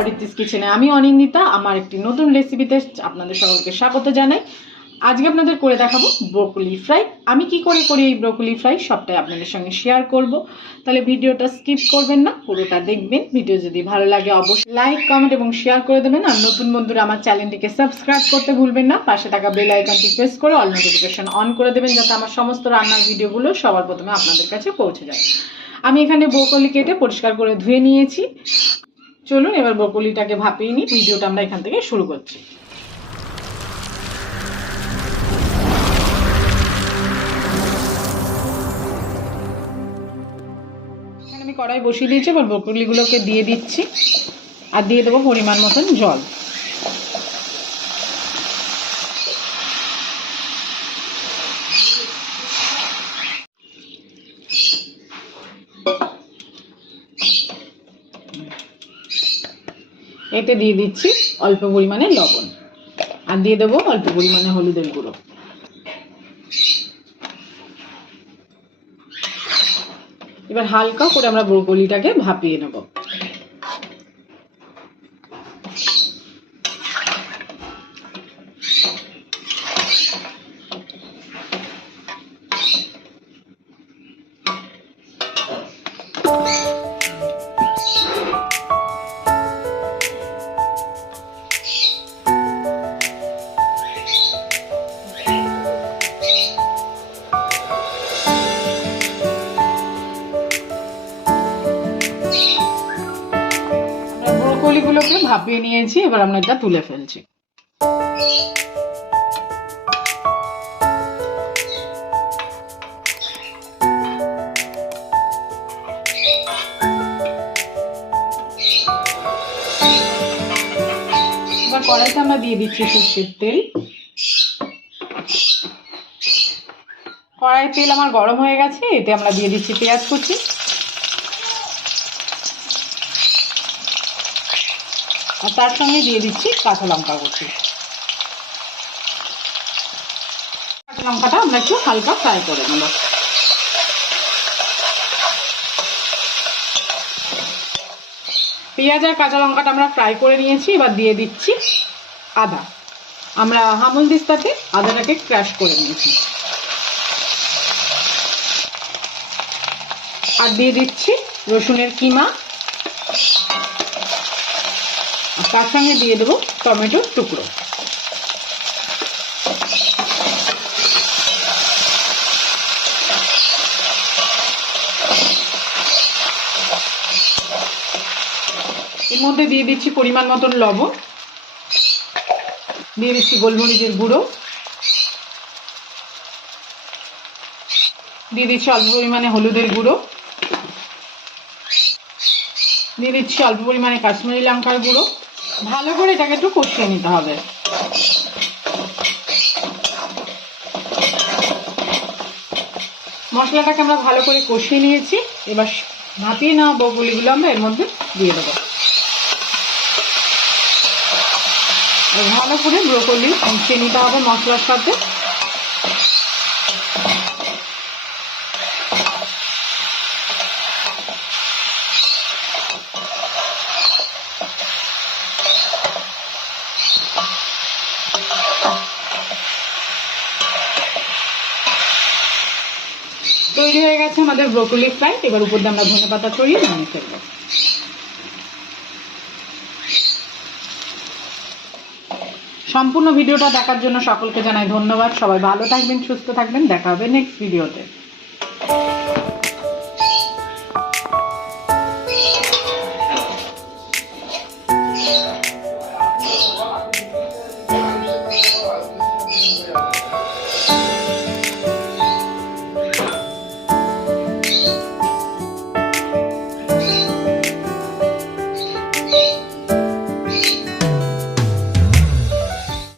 অরিত্রিস কিচেনে। আমি অনিন্দিতা। আমার একটি নতুন রেসিপিতে আপনাদের সকলকে স্বাগত জানাই। আজকে আপনাদের করে দেখাবো ব্রোকলি ফ্রাই। আমি কি করে করি এই ব্রোকলি ফ্রাই সবটাই আপনাদের সঙ্গে শেয়ার করব। তাহলে ভিডিওটা স্কিপ করবেন না, পুরোটা দেখবেন। ভিডিও যদি ভালো লাগে অবশ্যই লাইক, কমেন্ট এবং শেয়ার করে দেবেন। আর নতুন বন্ধুরা আমার চ্যানেলটিকে সাবস্ক্রাইব করতে ভুলবেন না। পাশে থাকা বেল আইকনটি প্রেস করে অল নোটিফিকেশন অন করে দেবেন, যাতে আমার সমস্ত রান্নার ভিডিওগুলো সবার প্রথমে আপনাদের কাছে পৌঁছে যায়। আমি এখানে ব্রোকলি কেটে পরিষ্কার করে ধুয়ে নিয়েছি। চলুন এবার ব্রোকলিটাকে ভাপিয়ে নিই। ভিডিওটা আমরা এখান থেকে শুরু করছি। এখানে আমি কড়াই বসিয়ে দিয়েছি। এবার ব্রোকলিগুলোকে দিয়ে দিচ্ছি আর দিয়ে দেবো পরিমাণ মতন জল। এতে দিয়ে দিচ্ছি অল্প পরিমাণে লবণ আর দিয়ে দেবো অল্প পরিমাণে হলুদের গুঁড়ো। এবার হালকা করে আমরা ব্রোকলিটাকে ভাপিয়ে নেব। ব্রোকলিগুলোকে ভাপিয়ে নিয়েছি, এবার আমরা এটা তুলে ফেলছি। এবার কড়াইতে আমরা দিয়ে দিচ্ছি সরষের তেল। কড়াইয়ের তেল আমার গরম হয়ে গেছে। এতে আমরা দিয়ে দিচ্ছি পেঁয়াজ কুচি, আর তার সঙ্গে দিয়ে দিচ্ছি কাঁচা লঙ্কা কুচি। কাঁচা লঙ্কাটা আমরা একটু হালকা ফ্রাই করে নেব। পেঁয়াজ আর কাঁচা লঙ্কাটা আমরা ফ্রাই করে নিয়েছি। এবার দিয়ে দিচ্ছি আদা। আমরা হামলদিস্তাতে আদাটাকে ক্র্যাশ করে নিয়েছি। আর দিয়ে দিচ্ছি রসুনের কিমা, আর তার সঙ্গে দিয়ে দেবো টমেটোর টুকরো। এর মধ্যে দিয়ে দিচ্ছি পরিমাণ মতন লবণ, দিয়ে দিচ্ছি গোলমরিচের গুঁড়ো, দিয়ে দিচ্ছি অল্প পরিমাণে হলুদের গুঁড়ো, দিয়ে দিচ্ছি অল্প পরিমাণে কাশ্মীরি লঙ্কার গুঁড়ো। ভালো করে এটাকে একটু কষিয়ে নিতে হবে। মশলাটাকে আমরা ভালো করে কষিয়ে নিয়েছি। এবার ভাপিয়ে নেওয়া ব্রোকলিগুলো আমরা এর মধ্যে দিয়ে দেবো। ভালো করে ব্রোকলি মিশিয়ে নিতে হবে মশলার সাথে। তৈরি হয়ে গেছে আমাদের ব্রোকলি ফ্রাই। এবার উপর দিয়ে আমরা ধনেপাতা ছড়িয়ে নামিয়ে ফেলবো। সম্পূর্ণ ভিডিওটা দেখার জন্য সকলকে জানাই ধন্যবাদ। সবাই ভালো থাকবেন, সুস্থ থাকবেন। দেখা হবে নেক্সট ভিডিওতে।